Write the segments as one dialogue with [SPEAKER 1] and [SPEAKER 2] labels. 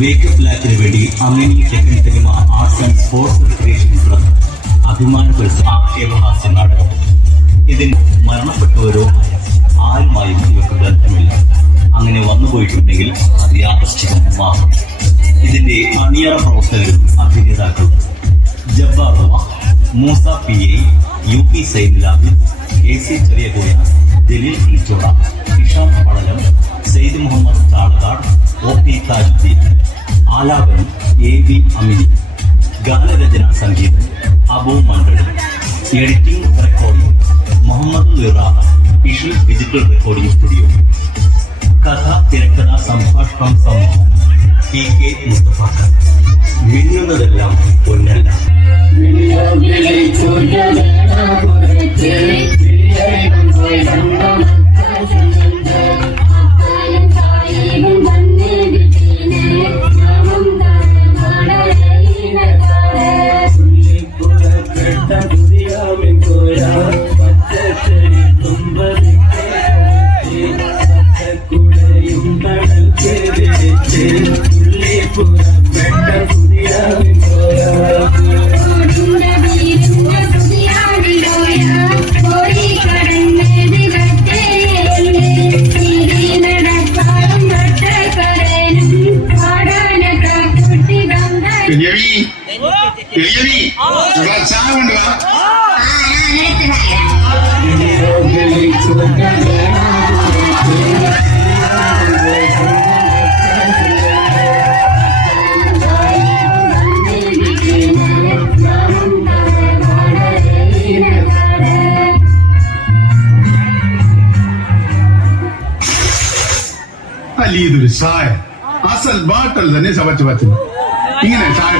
[SPEAKER 1] Wake up ലാക്കിന് വേണ്ടി American cinema arts and sports recreation club അഭിമാന പുരസ്കാര ആക്ഷേപഹാസ്യ നാടകം. ഇതിൽ മരണപ്പെട്ടവരോ ആരുമായും ഇവർക്ക് ബന്ധമില്ല. അങ്ങനെ വന്നുപോയിട്ടുണ്ടെങ്കിൽ അത് യാദർശികം മാത്രം ഇതിന്റെ അണിയറ പ്രവർത്തകരും അഭിനേതാക്കളും ജബ്ബാറുവ Moosa P A U P sign ലാബിൻ എ സി ചെറിയകോയ ജലീൽ കിളിച്ചോട ഇഷാം പടലം സെയ്ദ് മുഹമ്മദ് താളകാട് ഒ പി താജുദ്ദീൻ. ആലാപനം എ ബി അമിനി. ഗാനരചന സംഗീതം അബു മണ്ഡലം എഡിറ്റിംഗ് റെക്കോർഡിംഗ് മുഹമ്മദ് ലിറ ഇഷു ഡിജിറ്റൽ റെക്കോർഡിംഗ് സ്റ്റുഡിയോ കഥ തിരക്കഥ സംഭാഷണം സംഭവം. പി കെ മുസ്തഫാക്ക മിന്നുന്നതെല്ലാം പൊന്നല്ല.
[SPEAKER 2] രവി രവി ഇവിടെ ചായ കൊണ്ടുവാ അല്ല ഇതൊരു ചായ അസൽ ബാട്ടൽ തന്നെ ചവച്ച് പറ്റുന്നു ഇങ്ങനെ ചായ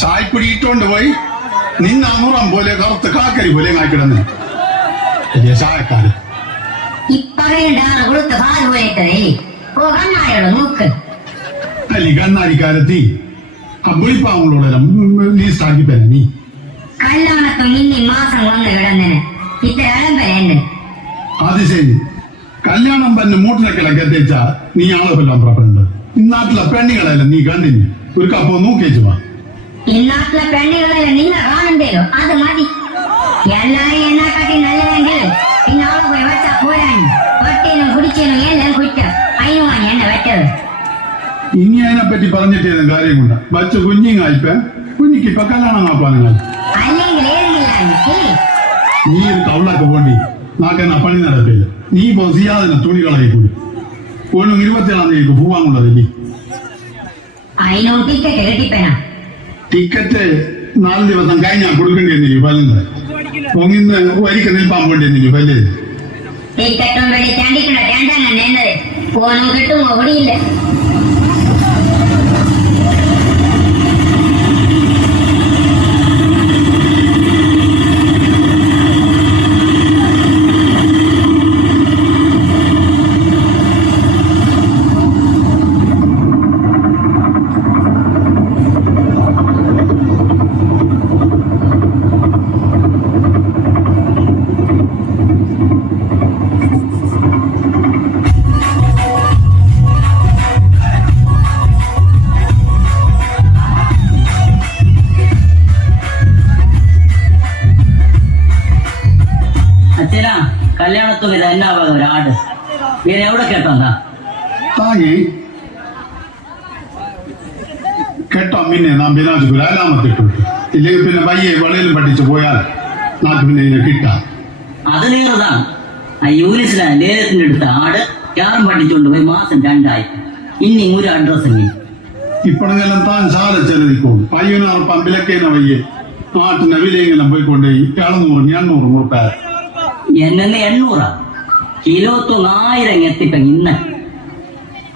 [SPEAKER 2] ചായപ്പൊടി ഇട്ടോണ്ട് പോയി. നിന്ന അമുറം പോലെ കറുത്ത് കാക്കരി പോലെ കാക്കിടന്ന് വലിയ അല്ലി കണ്ണാടിക്കാരത്തി. അബ്ബിളിപ്പാവുള്ളൂടെല്ലാം ലീസ്റ്റ് ആക്കി തരാം നീ
[SPEAKER 3] കല്യാണത്തും ഇനി മാസം വന്ന് കിടന്നിന് ഇത്ര അലമ്പലുണ്ട്
[SPEAKER 2] അത് ശരി. കല്യാണം തന്നെ മൂട്ടിലെ എത്തിച്ച നീ ആളെ കൊല്ലാൻ പുറപ്പെടുന്നത്. നാട്ടിലെ പെണ്ണുങ്ങളെല്ലാം നീ കണ്ടിന് ഒരു കപ്പോ നോക്കിയേച്ചു വാ
[SPEAKER 3] ഇന്നാട്ടിലെ പെണ്ണുകളെ നിങ്ങൾ കാണണ്ടേയോ അത് മതി എല്ലാരും എന്നെക്കാട്ടി നല്ലതെങ്കിൽ പിന്നെ അവളെ പോയി വെച്ചാ പോരാൻ ഒട്ടേനും കുടിച്ചേനും എല്ലാം കുറ്റം അതിനുമാണ് എന്നെ വെച്ചത്
[SPEAKER 2] ഇനി അതിനെപ്പറ്റി പറഞ്ഞിട്ടേതും കാര്യം കൊണ്ട് വച്ച കുഞ്ഞിങ്ങായിപ്പ കുഞ്ഞിക്ക് ഇപ്പൊ കല്യാണം ആപ്പാനുങ്ങൾ
[SPEAKER 3] അല്ലെങ്കിൽ ഏതില്ല
[SPEAKER 2] നീ ഒരു കവളൊക്കെ പോണ്ടി നാക്കെന്നാ പണി നടക്കില്ല നീ ഇപ്പൊ സിയാദിനെ തുണികളായി കൂടി ഒന്നും ഇരുപത്തിയേഴാം തീയതിക്ക് പോവാനുള്ളതല്ലേ
[SPEAKER 3] അതിനും ടിക്കറ്റ് കെട്ടിപ്പനാ
[SPEAKER 2] ടിക്കറ്റ് നാല് ദിവസം കഴിഞ്ഞാ കൊടുക്കേണ്ടി വന്നില്ലേ പല്ലുന്നത് പൊങ്ങിന്ന് വരിക്ക് നിൽപ്പാൻ വേണ്ടി വന്നില്ലേ പല്ല്
[SPEAKER 3] ടിക്കറ്റും വെടി ചാണ്ടിക്കണ്ട രണ്ടെണ്ണം എന്നത് പോനും കിട്ടുമോ? ഓടിയില്ല.
[SPEAKER 4] അച്ഛനാ കല്യാണത്തുക എന്നാ ഭാഗം ഒരാട് ഇവൻ എവിടെ
[SPEAKER 2] താങ്ങി. കേട്ടോ പിന്നെ നാം ബിനാജ് അലാമത്തിട്ടു ഇല്ലെങ്കിൽ പിന്നെ വയ്യെ വെളിയിലും പഠിച്ചു പോയാൽ നാട്ടിൽ പിന്നെ ഇതിനെ കിട്ടാം.
[SPEAKER 4] അത് നീറതാണ് ആ യൂനിസിലെ ലേലത്തിന്റെ അടുത്ത ആട് യാറും പഠിച്ചുകൊണ്ട് പോയി മാസം രണ്ടായി. ഇനി ഒരു അഡ്രസ് ഇനി.
[SPEAKER 2] ഇപ്പോഴെങ്കിലും താൻ സാല ചെലവിക്കോളും പയ്യനാർ പമ്പിലക്കേന വയ്യെ? നാട്ടിന്റെ വിലയെങ്കിലും പോയിക്കൊണ്ടേ എഴുന്നൂറും എണ്ണൂറും മുറുപ്പായ
[SPEAKER 4] എന്നെ എണ്ണൂറാ. കിലോത്തൊന്നായിരം എത്തിപ്പ ഇന്ന്.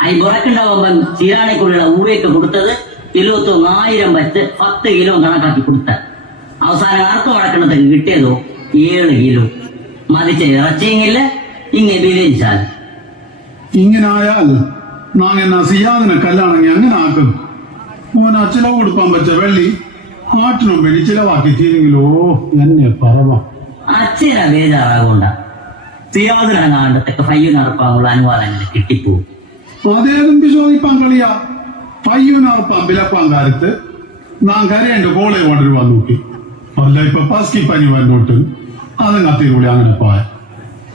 [SPEAKER 4] അയി പുറക്കുണ്ടാവുമ്പം ചീരാണിക്കുള്ള ഊവേക്ക് കൊടുത്തത് കിലോത്തൊന്നായിരം വെച്ച് പത്ത് കിലോ കണക്കാക്കി കൊടുത്ത. അവസാനം ആർക്കും വടക്കണത് കിട്ടിയതോ? ഏഴ് കിലോ. മതിച്ച ഇറച്ചിയെങ്കിൽ ഇങ്ങനെ വിലയിച്ചാൽ
[SPEAKER 2] ഇങ്ങനായാൽ സിയാദിനെ കല്യാണം അങ്ങനെ ആക്കും. മോനാ ചിലവ് കൊടുക്കാൻ പറ്റ വെള്ളി ആട്ടിനും വേണ്ടി ചിലവാക്കി തീരുമെങ്കിലോ എന്നെ പറവ
[SPEAKER 4] അച്ഛന ബേജാറാകൊണ്ട. സിയാദിനങ്ങാണ്ടത്തൊക്കെ ഫയ്യു നടപ്പാനുള്ള അനുവാദങ്ങൾ കിട്ടിപ്പോവും?
[SPEAKER 2] അതേതും ചോദിപ്പാൻ കളിയാ. പയ്യൂനാർ വിലപ്പാൻ കാലത്ത്. നാം കരയേണ്ട കോളേ കൊണ്ടൊരു നോക്കി. അല്ല ഇപ്പൊ പസ്കി പനി വന്നോട്ട്. കൂടി അങ്ങനെ പോയ.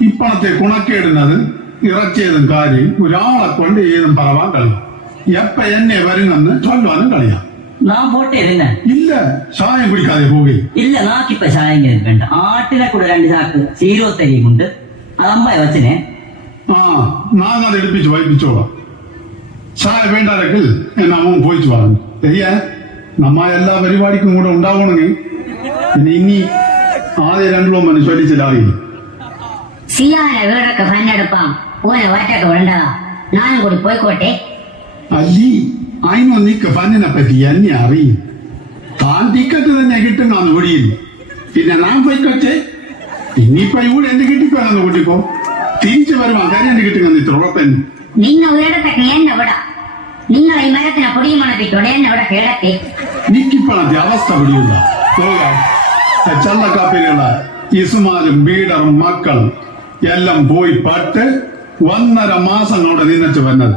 [SPEAKER 2] ഇപ്പണത്തെ കുണക്കേടുന്നത് ഇറച്ചിയതും കാര്യം ഒരാളെ കൊണ്ട് ഏതും പറവാൻ കളിയും. എപ്പ എന്നെ വരുന്നെന്ന് ചൊല്ലുവാനും കളിയാം.
[SPEAKER 4] നാം പോട്ടെ പിന്നെ
[SPEAKER 2] ഇല്ല ചായം കുടിക്കാതെ പോവുകയും
[SPEAKER 4] ഇല്ല നാക്കിപ്പ ചായങ്ങനെ വേണ്ട ആട്ടിനെ കൂടെ രണ്ട് ചാക്ക് സീരോത്തരിയും കൊണ്ട് അത് അമ്മായി വച്ചനെ
[SPEAKER 2] ആ നാം അത് എടുപ്പിച്ച് വൈപ്പിച്ചോളാം ചായ വേണ്ടാരെങ്കിൽ എന്നാ അവൻ പോയിച്ചു പറഞ്ഞു ശരിയാ നമ്മ എല്ലാ പരിപാടിക്കും കൂടെ ഉണ്ടാവണമെങ്കിൽ പിന്നെ ഇനി ആദ്യ രണ്ടിലും മണി ചൊല്ലിച്ചില്ലാവില്ല
[SPEAKER 3] സിയാന വീടൊക്കെ പന്നെടുപ്പാം ഓനെ ഒറ്റയ്ക്ക് വേണ്ടതാ ഞാനും കൂടി പോയിക്കോട്ടെ
[SPEAKER 2] അല്ലി അതിനോ നിക്ക് കഫാനിനെ പറ്റി എന്നെ അറിയും താൻ ടിക്കറ്റ് തന്നെ കിട്ടുന്നാന്ന് ഓടിയിൽ പിന്നെ നാം പോയിക്കോട്ടെ ഇനിയിപ്പോ ഇവിടെ എന്ത് കിട്ടിക്കോന്ന് കൂട്ടിക്കോ തിരിച്ചു വരുവാൻ എന്ത് കിട്ടുന്ന ഇത്ര ഉറപ്പന്നെ
[SPEAKER 3] ഉയരത്തെ നിങ്ങൾ ഈ മരത്തിനെ പൊടിയും മണപ്പിക്കോടെ എന്നെ ഇവിടെ കിടത്തി
[SPEAKER 2] നിക്കിപ്പണത്തെ അവസ്ഥ പിടിയില്ല ചള്ളക്കാപ്പിലുള്ള ഇസുമാരും ബീഡറും മക്കളും എല്ലാം പോയി പട്ട് ഒന്നര മാസം കൊണ്ട് നിന്നിട്ട് വന്നത്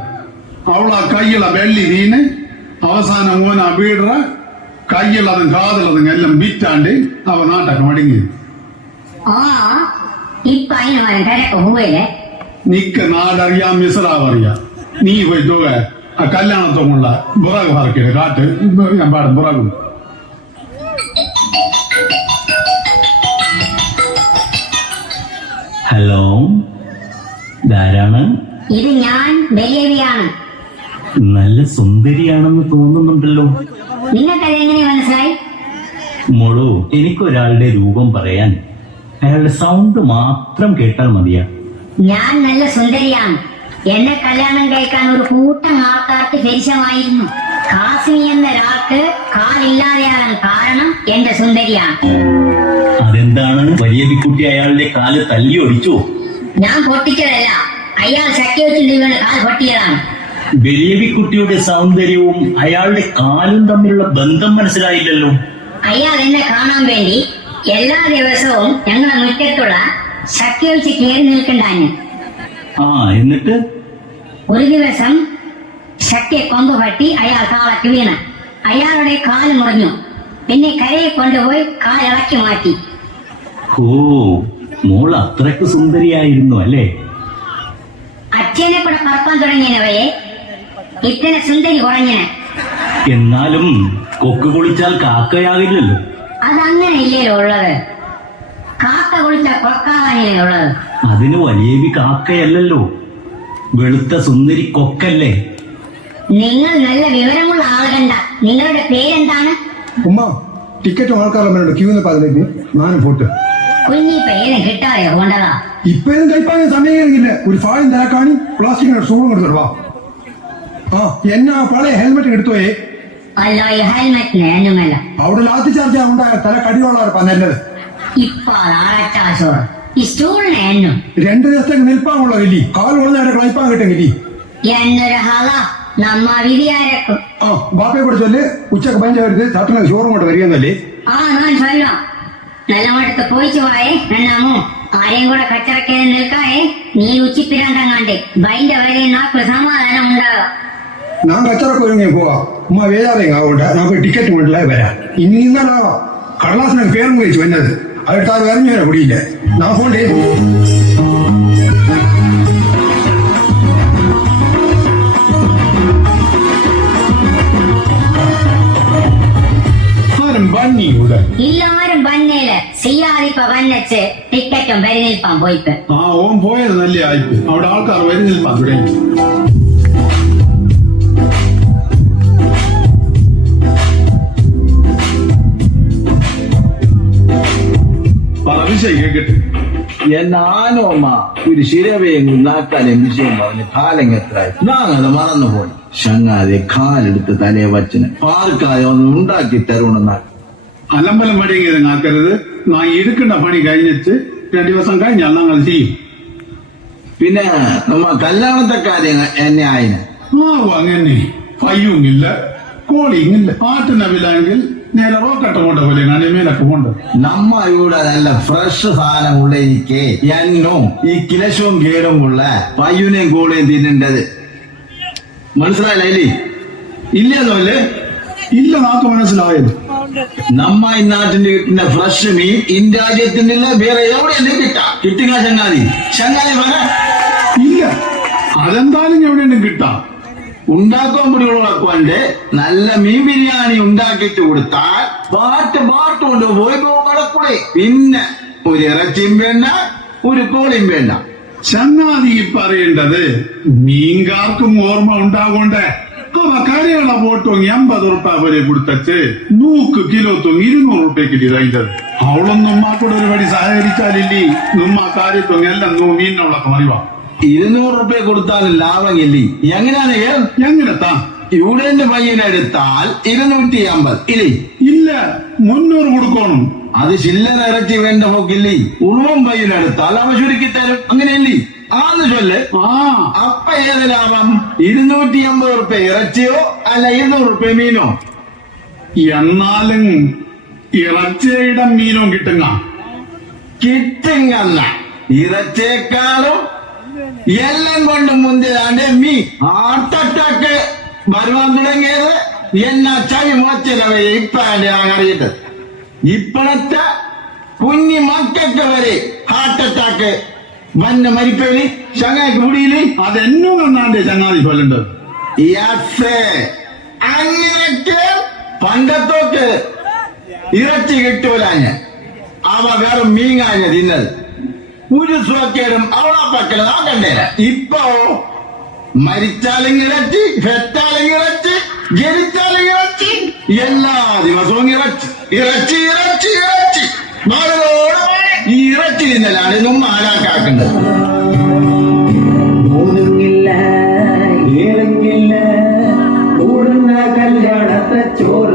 [SPEAKER 2] അവളാ കയ്യില വെള്ളി വീണ് അവസാനം ഓന ബീഡറ കയ്യുള്ളതും കാതുള്ളതും എല്ലാം വിറ്റാണ്ട് അവ നാട്ടൊക്കെ മടങ്ങി
[SPEAKER 3] ആ ഇപ്പൊ അതിന് മരം കിടക്ക് പോവല്ലേ
[SPEAKER 2] നിക്ക് നാടറിയാം മിസറാവറിയാം നീ പോയി തുക ആ കല്യാണത്തോമുള്ള ബുറക് പറക്കിയത് കാട്ട് ഞാൻ പാടും ബുറകും
[SPEAKER 1] ഹലോ ധാരാണ്
[SPEAKER 3] ഇത് ഞാൻ ബലിയവിയാണ്
[SPEAKER 1] നല്ല സുന്ദരിയാണെന്ന് തോന്നുന്നുണ്ടല്ലോ.
[SPEAKER 3] നിങ്ങൾക്കത് എങ്ങനെ മനസ്സിലായി?
[SPEAKER 1] മോളു എനിക്കൊരാളുടെ രൂപം പറയാൻ അയാളുടെ സൗണ്ട് മാത്രം കേട്ടാൽ മതിയാ.
[SPEAKER 3] ഞാൻ നല്ല സുന്ദരിയാണ്. എന്നെ കല്യാണം കഴിക്കാൻ ഒരു കൂട്ടം ആൾക്കാർക്ക് ശരിശമായിരുന്നു കാസിമി എന്ന ഒരാൾക്ക് കാലില്ലാതെയാകാൻ കാരണം എന്റെ സുന്ദരിയാണ്.
[SPEAKER 1] അതെന്താണ്? വലിയ വിക്കുട്ടി അയാളുടെ കാൽ തല്ലി ഒടിച്ചോ?
[SPEAKER 3] ഞാൻ പൊട്ടിച്ചതല്ല. അയാൾ ശക്തി വെച്ചിട്ട് വീണ് കാൽ പൊട്ടിയതാണ്.
[SPEAKER 1] ബലിയവിക്കുട്ടിയുടെ സൗന്ദര്യവും അയാളുടെ കാലും തമ്മിലുള്ള ബന്ധം മനസ്സിലായില്ലല്ലോ.
[SPEAKER 3] അയാൾ എന്നെ കാണാൻ വേണ്ടി എല്ലാ ദിവസവും ഞങ്ങളെ മുറ്റത്തുള്ള ശക്തി വെച്ച് കയറി നിൽക്കണ്ടാന്
[SPEAKER 1] ആ എന്നിട്ട്?
[SPEAKER 3] ഒരു ദിവസം ശക്തിയെ കൊമ്പുപറ്റി അയാൾ കാളക്ക് വീണ. അയാളുടെ കാൽ മുറിഞ്ഞു. പിന്നെ കരയെ കൊണ്ടുപോയി കാൽ ഇളക്കി മാറ്റി.
[SPEAKER 1] ഓ മോൾ അത്രയ്ക്ക് സുന്ദരിയായിരുന്നു അല്ലേ?
[SPEAKER 3] അച്ഛനെ കൂടെ പറക്കാൻ തുടങ്ങിയവയെ ഇത്തനെ സുന്ദരി കുറഞ്ഞ.
[SPEAKER 1] എന്നാലും കൊക്ക് കുളിച്ചാൽ കാക്കയാകില്ലല്ലോ.
[SPEAKER 3] അതങ്ങനെ ഇല്ലല്ലോ ഉള്ളത്. കാക്ക കുളിച്ച കൊക്കാവാനില്ലേ ഉള്ളത്.
[SPEAKER 1] അതിന് വലിയവി കാക്കയല്ലല്ലോ. വെളുത്ത സുന്ദരി കൊക്കല്ലേ.
[SPEAKER 3] നിങ്ങൾ നല്ല വിവരമുള്ള ആളുകണ്ട നിങ്ങളുടെ പേരെന്താണ്?
[SPEAKER 5] ഉമ്മ ടിക്കറ്റ് ആൾക്കാരുടെ ക്യൂന്ന് ക്യൂ നിൽപ്പാ അതിലേക്ക് നാനും പോട്ട്.
[SPEAKER 3] കുഞ്ഞി പേര് കിട്ടാതെ കൊണ്ടതാ
[SPEAKER 5] ഇപ്പഴും കഴിപ്പാൻ സമയമില്ല. ഒരു ഫായും തിരക്കാണി പ്ലാസ്റ്റിക് സൂളും കൊടുത്തിട്ട് വാ ആ എന്നാ പഴയ ഹെൽമെറ്റ് എടുത്തോയേ
[SPEAKER 3] അല്ല ഈ ഹെൽമെറ്റിന് എന്നുമല്ല
[SPEAKER 5] അവിടെ ലാത്തി ചാർജ് ഉണ്ടായ തല കടിയുള്ളവർ നല്ലത്
[SPEAKER 3] ഇപ്പൊ ആറച്ചാശോർ ഈ സ്റ്റൂളിന് എന്നും
[SPEAKER 5] രണ്ടു ദിവസത്തേക്ക് നിൽപ്പാനുള്ള ഇല്ലി കാൽ ഉള്ളതായിട്ട് കളിപ്പാൻ കിട്ടുമെങ്കിൽ
[SPEAKER 3] എന്നൊരു ഹള നമ്മ വിധിയാരക്കും.
[SPEAKER 5] ആ ബാപ്പയെ കൂടെ ചൊല്ല്. ഉച്ചയ്ക്ക് പതിനഞ്ചായിരത്തി ചട്ടന ഷോറൂം കൊണ്ട് വരികയെന്നല്ലേ?
[SPEAKER 3] ആ ഞാൻ ചൊല്ലാം നല്ല മടുത്ത് പോയിച്ചു പോയേ എന്നാമോ ആരെയും കൂടെ കച്ചറക്കേത് നിൽക്കായേ. നീ ഉച്ചിപ്പിരാന്തങ്ങാണ്ട് ബൈന്റെ വരെ നാക്ക് സമാധാനം ഉണ്ടാകാം
[SPEAKER 5] ഞാൻ കച്ചറക്ക് ഒരുങ്ങി പോവാ ഉമ്മ വേദാതെ ആവണ്ട നമുക്ക് ടിക്കറ്റ് വീട്ടിലേ വരാം ഇനി ഇന്നലാവാ കടലാസിനെ പേരും കഴിച്ചു വന്നത് അടുത്താൽ വരഞ്ഞു വരാൻ കുടിയില്ല ഞാൻ ഫോൺ ചെയ്തു
[SPEAKER 2] ആരും ഭംഗിയൂടെ
[SPEAKER 3] എല്ലാരും വന്നേല് ചെയ്യാതിപ്പ വന്നച്ച് ടിക്കറ്റും പരിനിൽപ്പാൻ പോയിട്ട്
[SPEAKER 2] ആ ഓൻ പോയത് നല്ല ആയിപ്പ് അവിടെ ആൾക്കാർ വരുന്നില്ല തുടങ്ങി പറ വിഷയം കേക്കട്ടെ
[SPEAKER 6] എന്നാനോ അമ്മ ഒരു ശിരവയും നാക്കാലും വിഷയം പറഞ്ഞ് കാലങ്ങെത്ര നാങ്ങത് മറന്നുപോയി ചങ്ങാതെ കാലെടുത്ത് തലയെ വച്ചന്. പാർക്കാതെ ഒന്ന് ഉണ്ടാക്കി തരുണെന്നാ.
[SPEAKER 2] അലമ്പലം പണിയത് നാക്കരുത് നാ എടുക്കേണ്ട പണി കഴിഞ്ഞിട്ട് രണ്ടു ദിവസം കഴിഞ്ഞാൽ ഞങ്ങൾ ചെയ്യും.
[SPEAKER 6] പിന്നെ നമ്മ കല്യാണത്തെ കാര്യങ്ങൾ എന്നെ ആയിന്.
[SPEAKER 2] ആ അങ്ങനെ. ഫയ്യുങ്ങില്ല കോളിങ്ങില്ല. ആട്ടിനവില്ലെങ്കിൽ നേരെ റോക്കട്ട കൊണ്ട പോലെ നടുമേലൊക്കെ കൊണ്ട്.
[SPEAKER 6] നമ്മ ഇവിടെ നല്ല ഫ്രഷ് സാധനം ഉള്ള എനിക്ക് എന്നും ഈ കിലശവും കേടും ഉള്ള പയ്യനെയും കൂടെയും തിന്നേണ്ടത്. മനസ്സിലായില്ലേ ഇല്ലെന്നല്ലേ
[SPEAKER 2] ഇല്ല നാക്ക് മനസ്സിലായത്
[SPEAKER 6] നമ്മ ഈ നാട്ടിൽ കിട്ടുന്ന ഫ്രഷ് മീൻ ഇന്ത്യ രാജ്യത്തിന്റെ വേറെ എവിടെയെങ്കിലും കിട്ടാ. കിട്ടുക ചങ്ങാതി. ചങ്ങാതി
[SPEAKER 2] ഇല്ല. അതെന്തായാലും എവിടെയെങ്കിലും കിട്ടാം.
[SPEAKER 6] ഉണ്ടാക്കാൻ പിടികളാക്കുവാണ്ട് നല്ല മീൻ ബിരിയാണി ഉണ്ടാക്കിയിട്ട് കൊടുത്താൽ പാട്ട് പാട്ട് കൊണ്ട് പോയി പോകടക്കൂടെ പിന്നെ ഒരു ഇറച്ചിയും വേണ്ട ഒരു കോളിയും വേണ്ട.
[SPEAKER 2] ചങ്ങാതി പറയേണ്ടത് മീൻകാർക്കും ഓർമ്മ ഉണ്ടാകൊണ്ടേ കരയുള്ള പോട്ടോങ്ങി അമ്പത് ഉറുപ്പ വരെ കൊടുത്തച്ച് നൂക്ക് കിലോ തൊങ്ങി ഇരുന്നൂറ് ഉറുപ്പയ്ക്ക് ഇതായിട്ടത് അവളൊന്നും ഉമ്മാക്കൂടെ ഒരു സഹകരിച്ചാലില്ലേ? നമ്മ കാര്യത്തൊങ്ങി എല്ലാം നൂ മീനിനുള്ളൊക്കെ മറിവാ
[SPEAKER 6] ഇരുന്നൂറ് റുപ്യ കൊടുത്താലും ലാഭമില്ലേ. എങ്ങനെയാണ്
[SPEAKER 2] എങ്ങനെത്താ?
[SPEAKER 6] യൂണിയന്റെ പയ്യനെടുത്താൽ ഇരുന്നൂറ്റി അമ്പത്. ഇല്ലേ?
[SPEAKER 2] ഇല്ല മുന്നൂറ് കൊടുക്കണം.
[SPEAKER 6] അത് ചില്ലറ ഇറച്ചി വേണ്ട പോക്കില്ലേ? ഉളുവം പയ്യനെടുത്താൽ അവ ചുരുക്കി തരും അങ്ങനെയല്ലേ? ആന്ന് ചൊല്ല്.
[SPEAKER 2] ആ.
[SPEAKER 6] അപ്പ ഏത് ലാഭം? ഇരുന്നൂറ്റി അമ്പത് റുപ്യ ഇറച്ചിയോ അല്ല ഇരുന്നൂറ് റുപ്യ മീനോ?
[SPEAKER 2] എന്നാലും ഇറച്ചിയുടെ മീനോ കിട്ടുന്ന
[SPEAKER 6] കിട്ടുങ്ങല്ല. ഇറച്ചേക്കാളും എല്ലാം കൊണ്ടും മുന്തിരാണ്ട് മീ ഹാർട്ട് അറ്റാക്ക് വരുവാൻ തുടങ്ങിയത് എന്നാ ചവി മോച്ചലവ ഇപ്പാണ്ട് ഞാൻ അറിയിട്ട് ഇപ്പോഴത്തെ കുഞ്ഞി മക്കൾക്ക് വരെ ഹാർട്ട് അറ്റാക്ക് വന്ന മരിപ്പേലി ശങ്ങാക്ക് മുടിയില്
[SPEAKER 2] അതെന്നും എന്നാണ്ട് ചങ്ങാതി ചൊല്ലേണ്ടത്
[SPEAKER 6] യസ് അങ്ങനെയൊക്കെ പണ്ടത്തൊക്കെ ഇറച്ചി കിട്ടൂലാഞ്ഞ് അവ വെറും മീങ്ങാഞ്ഞ് തിന്നത് ഒരു സുഖക്കേടും അവളെ ആ കണ്ടേന ഇപ്പോ മരിച്ചാലെങ്കിൽ ഇറച്ചി ഫെറ്റാലും ഇറച്ചി ജനിച്ചാലെങ്കിൽ ഇറച്ചി എല്ലാ ദിവസവും ഇറച്ചി ഇറച്ചി ഇറച്ചി ഇറച്ചി. നാളുകളോട് ഈ ഇറച്ചി തിന്നലാണ് ഇന്നും
[SPEAKER 7] ഏഴുങ്ങില്ല കൂടുന്ന കല്യാണത്തെ ചോറുങ്ങില്ല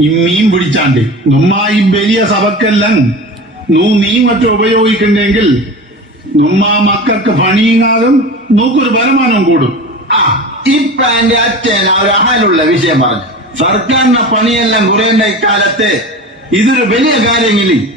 [SPEAKER 2] ഈ മീൻ പിടിച്ചാണ്ട്. നമ്മ ഈ വലിയ സഭക്കെല്ലാം നൂ നീ മറ്റും ഉപയോഗിക്കണ്ടെങ്കിൽ നമ്മ മക്കൾക്ക് പണിയാകും നോക്കൊരു വരുമാനം കൂടും.
[SPEAKER 6] ആ ഇപ്പൊ എന്റെ അച്ഛൻ ഒരു വിഷയം പറഞ്ഞു. സർക്കാരിന്റെ പണിയെല്ലാം കുറയേണ്ട ഇക്കാലത്ത് ഇതൊരു വലിയ കാര്യമില്ല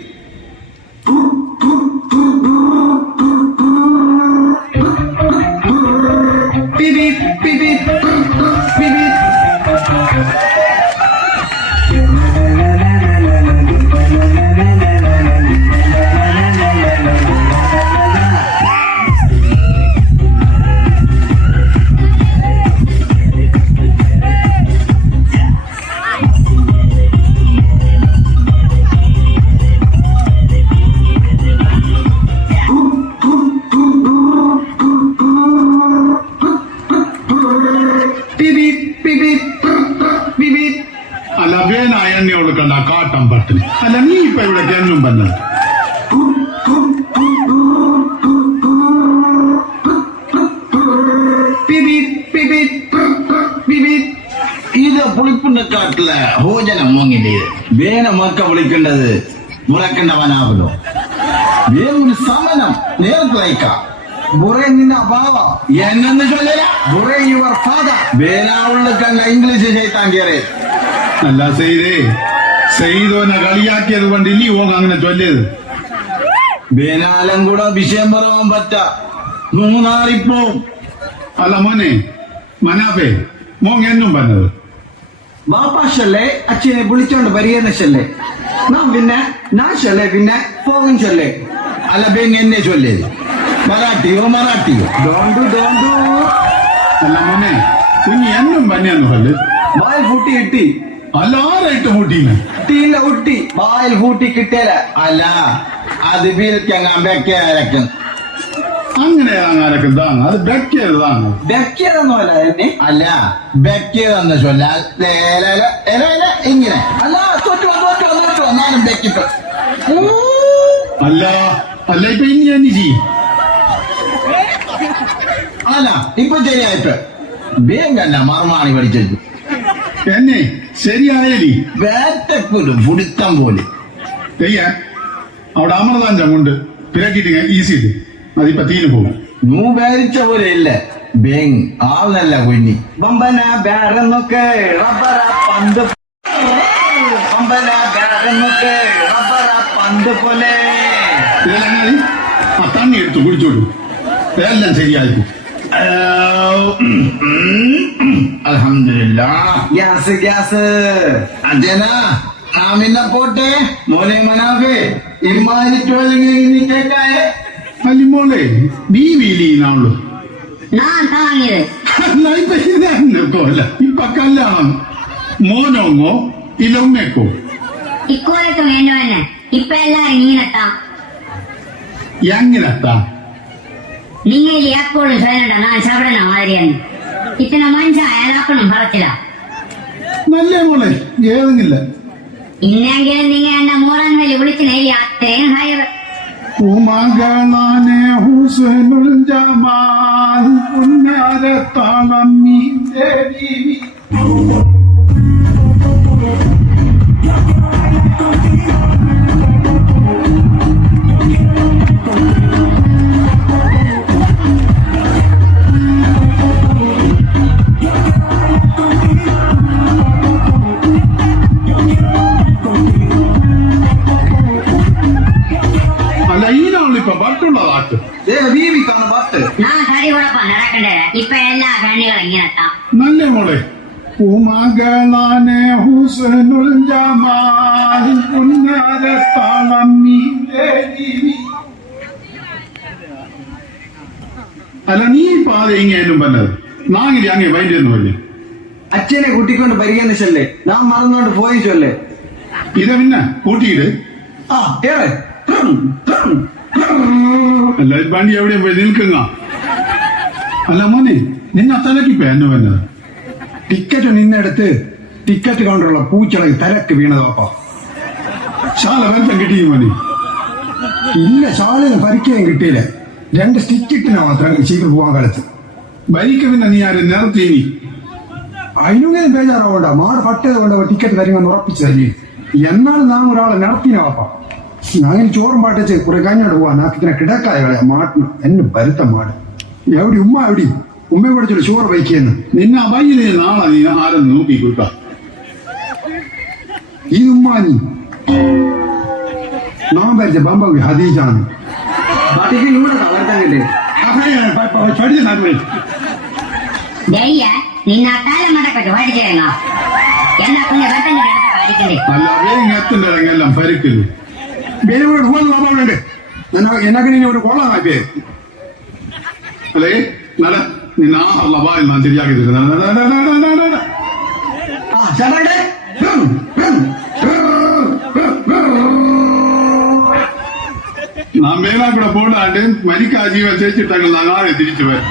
[SPEAKER 6] ഇത് പുളിപ്പുണ്ടക്കാട്ടിലെ ഭോജനം വാങ്ങില്ലേ വേന മക്ക വിളിക്കേണ്ടത് മുളക്കേണ്ടവനാവല്ലോ വേറൊരു സമനം നേരത്തെ അയക്കാം
[SPEAKER 7] ബുറേ നിന്ന ബാവ
[SPEAKER 6] എന്നു ചൊല്ലല
[SPEAKER 7] ബുറേ യുവർ ഫാദർ
[SPEAKER 6] വേനാവുള്ള കണ്ട ഇംഗ്ലീഷ് ചെയ്താൻ കയറി
[SPEAKER 2] അല്ല സെയ്തേ സെയ്തോനെ കളിയാക്കിയത് കൊണ്ട് ഇല്ലി ഓങ്ങ അങ്ങനെ ചൊല്ലിയത്
[SPEAKER 6] വേനാലം കൂടെ വിഷയം പറയാൻ പറ്റ മൂന്നാറിപ്പോവും
[SPEAKER 2] അല്ല മോനെ മനാഫേ മോങ് എന്നും പറഞ്ഞത്
[SPEAKER 7] ബാപ്പാശല്ലേ അച്ഛനെ വിളിച്ചോണ്ട് വരികയെന്നല്ലേ നാം പിന്നെ നാശല്ലേ പിന്നെ പോകും ചൊല്ലേ
[SPEAKER 6] അല്ല ബെങ് എന്നെ ചൊല്ലേ മറാഠിയോ മറാഠിയോ?
[SPEAKER 7] ഡോണ്ടു ഡോണ്ടു.
[SPEAKER 2] അല്ല മോനെ കുഞ്ഞി എന്നും പന്നെയാന്ന് പല്ല്
[SPEAKER 7] വായിൽ കൂട്ടി ഇട്ടി
[SPEAKER 2] അല്ല ആരായിട്ട് കൂട്ടീന്ന്?
[SPEAKER 7] ഇട്ടിയില്ല കുട്ടി വായിൽ കൂട്ടി കിട്ടിയല്ല.
[SPEAKER 6] അല്ല അത് വീൽക്കങ്ങാൻ വെക്കാരക്കും
[SPEAKER 2] അങ്ങനെ താങ്ങാരൊക്കെ താങ്ങ അത് ബെക്കിയതാണ്
[SPEAKER 7] ബെക്കിയതെന്നല്ല എന്നെ.
[SPEAKER 6] അല്ല ബെക്കിയതെന്ന് ചൊല്ലാൽ ലേലല, ഇങ്ങനെ.
[SPEAKER 7] അല്ല തോറ്റു തോറ്റു തോറ്റു
[SPEAKER 6] ഞാനും
[SPEAKER 2] അല്ല അല്ല ഇപ്പൊ ഇനി എന്ത് ചെയ്യും?
[SPEAKER 6] അല്ല ഇപ്പൊ ശരിയായിട്ട് വേഗല്ല മർമാണി പഠിച്ചു
[SPEAKER 2] എന്നെ ശരിയായാലി
[SPEAKER 6] വേറ്റക്കൊരു പുടുത്തം പോലെ.
[SPEAKER 2] തെയ്യാൻ അവിടെ കൊണ്ട് പിറക്കിട്ട് ഈസി അതിപ്പോ തീരു പോകും.
[SPEAKER 6] നൂ വേരിച്ച പോലെ ഇല്ല ബെങ് ആവുന്നല്ല കുഞ്ഞി.
[SPEAKER 7] ബമ്പന ബാരന്നൊക്കെ റബ്ബറ പന്ത് ബമ്പന ബാരന്നൊക്കെ റബ്ബറ പന്ത് പോലെ.
[SPEAKER 2] ആ തണ്ണി എടുത്ത് കുടിച്ചോളൂ. എല്ലാം ശരിയായിരിക്കും
[SPEAKER 6] അലഹമില്ല
[SPEAKER 7] ഗ്യാസ് ഗ്യാസ്.
[SPEAKER 6] അജന നാമിന്ന പോട്ടെ മോനെ മനാഫേ ഇമ്മാനിട്ടോല്ലെങ്കിൽ കേക്കായേ?
[SPEAKER 2] മല്ലിമോളെ നീ വീൽ മോനോങ്ങോ?
[SPEAKER 3] ഇലൊമ്മേക്കോ? ഇക്കോലത്ത് വേണ്ടുവന്നെ ഇപ്പൊ എല്ലാരും നീനത്താ
[SPEAKER 2] എങ്ങനത്താ
[SPEAKER 3] നിങ്ങൾ എപ്പോഴും സ്വയണ്ട ഞാൻ ചവിടണ മാതിരിയാണ്. ഇത്തന മനുഷ്യ അയലാക്കണം പറച്ചില്ല
[SPEAKER 2] നല്ല മോളെ ഏതെങ്കിലും.
[SPEAKER 3] ഇന്നെങ്കിലും നിങ്ങൾ എന്നെ മോളൻ വലി വിളിച്ചു നേരി അത്രയും ഹയർ
[SPEAKER 2] ഉമകളാനെ ഹുസനുൽ ജമാൽ ഉന്നാരത്താളം നീ ദേവി
[SPEAKER 3] ജീവിക്കാന്ന്
[SPEAKER 2] നല്ല മോളെ ഉമകളാനെ ഹുസനുൽ ജമാൽ അല്ല നീ പാത എങ്ങനെയാലും പറഞ്ഞത്? നാങ്ങിരി അങ്ങനെ വൈകിരുന്നു അല്ലേ
[SPEAKER 7] അച്ഛനെ കൂട്ടിക്കൊണ്ട് പരിഗണിച്ചല്ലേ നാം മറന്നോണ്ട് പോയിച്ചല്ലേ
[SPEAKER 2] ഇത് പിന്നെ കൂട്ടിയിട്ട്
[SPEAKER 7] ആ ഏറെ.
[SPEAKER 2] അല്ല ബാണ്ടി എവിടെയാ പോയി നിൽക്കുന്ന? അല്ല മോനെ നിന്നെ തലക്ക് എന്നെ വന്നത്?
[SPEAKER 5] ടിക്കറ്റ് നിന്നെടുത്ത് ടിക്കറ്റ് കൗണ്ടറുള്ള പൂച്ചളകി തലക്ക് വീണതാപ്പാ
[SPEAKER 2] ശാല ബന്ധം കിട്ടിയ മോനെ?
[SPEAKER 5] ഇല്ല ശാലന് പരിക്കുകയും കിട്ടിയില്ല. രണ്ട് സ്റ്റിക്കിട്ടിന് മാത്രം ശീഘ്രം പോവാൻ കാലത്ത്
[SPEAKER 2] ബൈക്ക് പിന്നെ നീ ആരും നിർത്തിയിനി
[SPEAKER 5] അതിനൊന്നും ബേജാറാവണ്ട. മാട് പട്ടേത് കൊണ്ട് ടിക്കറ്റ് തരുമെന്ന് ഉറപ്പിച്ചു തന്നെ എന്നാണ് നാം ഒരാളെ നടത്തിനാപ്പാ ನಾಯಿನ್ ಚೋರ್ ಮಾಟಚೆ ಕುರೆಗಾಂಜೋಡುವ ನಾಕಿನ ಕಿಡಕಾಯಗಳ ಮಾಟ್ನ ಎನ್ನು ಭರಿತ ಮಾಡ ಎವಡಿ ಉಮ್ಮ ಎವಡಿ ഉമ്മ പഠിച്ചൊരു ചോറ് വയ്ക്കുന്നു.
[SPEAKER 2] നിന്നെ അഭയിലെ നാളെ നീ ആരും നോക്കി കിട്ട
[SPEAKER 5] ഈ ഉമ്മാനി. നാം ഭരിച്ച ബംബാവി ഹദീജാണ്.
[SPEAKER 2] അല്ല വേഗം എത്തുന്നിറങ്ങെല്ലാം പരിക്കുന്നു പരിക്കല്ലോ
[SPEAKER 5] വേലൂടെ പോകാൻ നോക്കാറുണ്ട് എന്നൊക്കെ നീ ഒരു കൊള്ളാം
[SPEAKER 2] അല്ലേ? നട നിന്നെ ആ ലവായി ഞാൻ ശരിയാക്കി തരുന്നത്
[SPEAKER 7] ആ ചേട്ടാ
[SPEAKER 2] നാം മേലാ കൂടെ പോടാണ്ട് മരിക്കാ ജീവൻ ചേച്ചിട്ടെങ്കിൽ നാളെ തിരിച്ചു വരും.